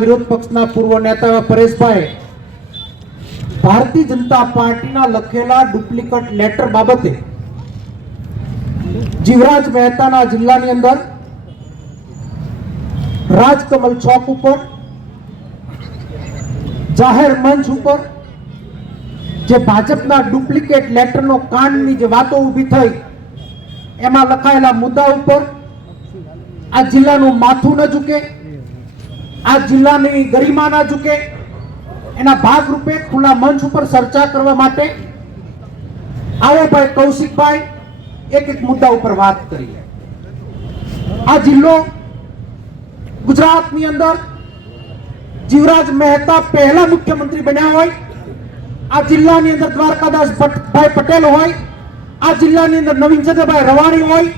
વિરોધ પક્ષના પૂર્વ નેતા પરેશભાઈ, ભારતીય જનતા પાર્ટીના લખેલા ડુપ્લિકેટ લેટર બાબતે જીવરાજ મહેતાના જિલ્લાની અંદર રાજકમલ ચોક ઉપર, જાહેર મંચ ઉપર જે ભાજપના ડુપ્લિકેટ લેટરનો કાંડની જે વાતો ઊભી થઈ, એમાં લખાયેલા મુદ્દા ઉપર આ જિલ્લાનું માથું ન ઝૂકે. આ જિલ્લાની ગરિમા ના ચૂકે એના ભાગરૂપે ખુલ્લા મંચ ઉપર ચર્ચા કરવા માટે આવો ભાઈ કૌશિકભાઈ, એક એક મુદ્દા ઉપર વાત કરીએ આ જિલ્લો ગુજરાતની અંદર જીવરાજ મહેતા પહેલા મુખ્યમંત્રી બન્યા હોય, આ જિલ્લાની અંદર દ્વારકાદાસ ભટ્ટભાઈ પટેલ હોય, આ જિલ્લાની અંદર નવીનચંદ્રભાઈ રવાણી હોય,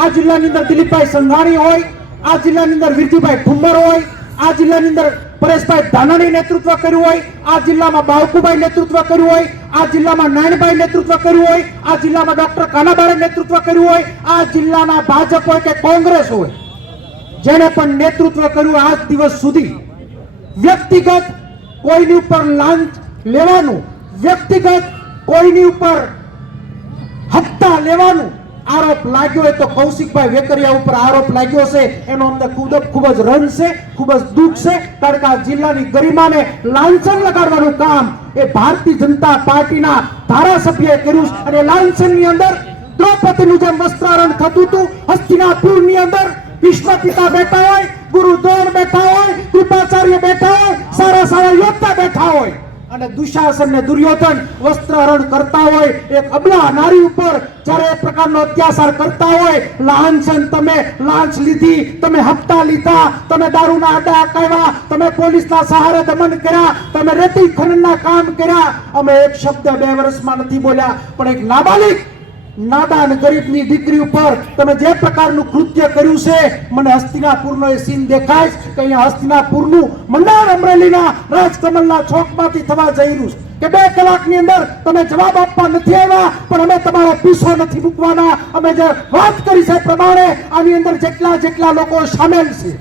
આ જિલ્લાની અંદર દિલીપભાઈ સંઘાણી હોય, આ જિલ્લાની અંદર વિરજીભાઈ ઠુમ્મર હોય આ જિલ્લાની અંદર પરેશભાઈ ધાનાણી નેતૃત્વ કર્યું હોય, આ જિલ્લામાં બાવકુભાઈ નેતૃત્વ કર્યું હોય, આ જિલ્લામાં નાયણભાઈ નેતૃત્વ કર્યું હોય, આ જિલ્લામાં ડોક્ટર કાનાબારે નેતૃત્વ કર્યું હોય, આ જિલ્લાના ભાજપ હોય કે કોંગ્રેસ હોય, જેણે પણ નેતૃત્વ કર્યું આજ દિવસ સુધી. વ્યક્તિગત કોઈની ઉપર લાંચ લેવાનું, વ્યક્તિગત કોઈની ઉપર હપ્તા લેવાનું આરોપ લાગ્યો હોય તો કૌશિકભાઈ વેકરિયા ઉપર આરોપ લાગ્યો છે. એનો અમને ખૂબ ખૂબ જ રન છે, ખૂબ જ દુઃખ છે. કારણ કે આ જિલ્લાની ગરિમાને લાંછન લગાડવાનું કામ એ ભારતીય જનતા પાર્ટીના ધારાસભ્યએ કર્યું અને લાંછનની અંદર દ્રૌપદીનું જે વસ્ત્રારણ થતું હતું, હસ્તિનાપુરની અંદર વિશ્વ પિતા બેઠા હોય, ગુરુ દ્રોણ બેઠા હોય, કૃપાચાર્ય બેઠા હોય, સારા સારા યોદ્ધા બેઠા હોય. અને દુશાસન ને દુર્યોધન વસ્ત્રહરણ કરતા હોય, એક અબલા નારી ઉપર જ્યારે એ પ્રકારનો અત્યાચાર કરતા હોય, લાંછન તમે લાંચ લીધી, તમે હપ્તા લીધા, તમે દારૂના આડા અકાવ્યા તમે પોલીસના સહારે દમન કર્યા, તમે રેતી ખનનના કામ કર્યા. અમે એક શબ્દ બે વર્ષમાં નથી બોલ્યા, પણ એક નાબાલિક નાદાન ગરીબની દીકરી ઉપર તમે જે પ્રકારનું કૃત્ય કર્યું છે, મને હસ્તિનાપુરનો એ સીન દેખાય છે કે અહીંયા હસ્તિનાપુરનું મંડાણ અમરેલીના રાજકમલના ચોકમાંથી થવા જઈ રહ્યું છે. કે બે કલાકની અંદર તમે જવાબ આપવા નથી આવ્યા, પણ અમે તમારો પીછો નથી મૂકવાના. અમે જે વાત કરી છે પ્રમાણે આની અંદર જેટલા જેટલા લોકો સામેલ છે.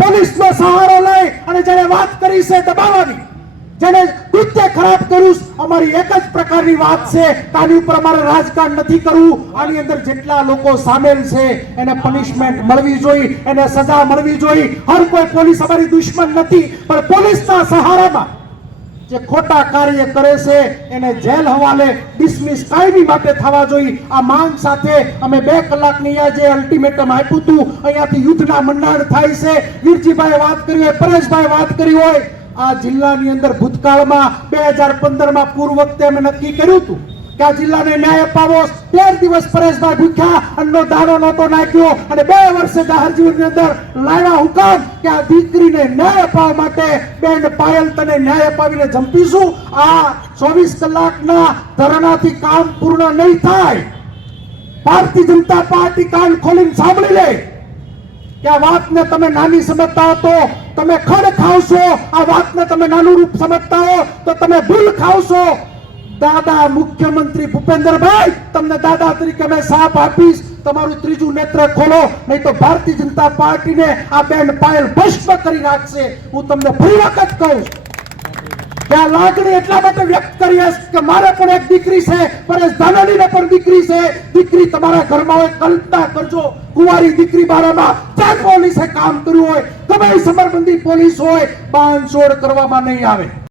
પોલીસનો સહારો લઈ અને જેને વાત કરી છે દબાવવાની. જેને ખરાબ કર્યું અમારી એક જ પ્રકારની વાત છે તાની ઉપર અમારે રાજકારણ નથી કરવું. આની અંદર જેટલા લોકો સામેલ છે, એને પનિશમેન્ટ મળવી જોઈએ, એને સજા મળવી જોઈએ. હર કોઈ પોલીસ અમારી દુશ્મન નથી, પણ પોલીસના સહારામાં જે ખોટા કાર્ય કરે છે, એને જેલ હવાલે ડિસમિસ કાયમી માટે થવા જોઈએ. આ માંગ સાથે અમે બે કલાકની આ જે અલ્ટિમેટમ આપ્યું હતું, અહીંયાથી યુદ્ધના મંડાણ થાય છે. વીરજીભાઈ વાત કરી હોય પરેશભાઈ વાત કરી હોય આ જિલ્લાની અંદર ભૂતકાળમાં બે હજાર પંદરમાં પૂર્વ વખતે અમે નક્કી કર્યું હતું કે આ જિલ્લાને ન્યાય અપાવો. તેર દિવસ પરેશભાઈ ભૂખ્યા અન્નનો દાણો નહોતો નાખ્યો અને બે વર્ષે જાહેર જીવનની અંદર લાવ્યા હુકમ કે આ દીકરીને ન્યાય અપાવવા માટે બેન પાયલ તને ન્યાય અપાવીને જંપીશું. આ ચોવીસ કલાકના ધરણાથી કામ પૂર્ણ નહીં થાય. ભારતીય જનતા પાર્ટી કાન ખોલીને કે આ વાતને તમે નાની સમજતા હો તો તમે ખડ ખાવશો. આ વાતને તમે નાનું રૂપ સમજતા હો તો તમે ભૂલ ખાવશો. દાદા મુખ્યમંત્રી ભૂપેન્દ્રભાઈ, તમને દાદા તરીકે મેં સાપ આપીશ. તમારું ત્રીજું નેત્ર ખોલો, નહીં તો ભારતીય જનતા પાર્ટીને આ બેન પાયલ ભસ્મ કરી નાખશે. હું તમને ફરી વખત કહું કે આ લાગણી એટલા માટે વ્યક્ત કરી કે મારે પણ એક દીકરી છે, પરેશ ધાનાણીને પણ દીકરી છે. દીકરી તમારા ઘરમાં હોય, કલ્પના કરજો. કુંવારી દીકરી બારામાં ચાર પોલીસે કામ કર્યું હોય તમે સમરબંધી પોલીસ હોય બાંધછોડ કરવામાં નહીં આવે.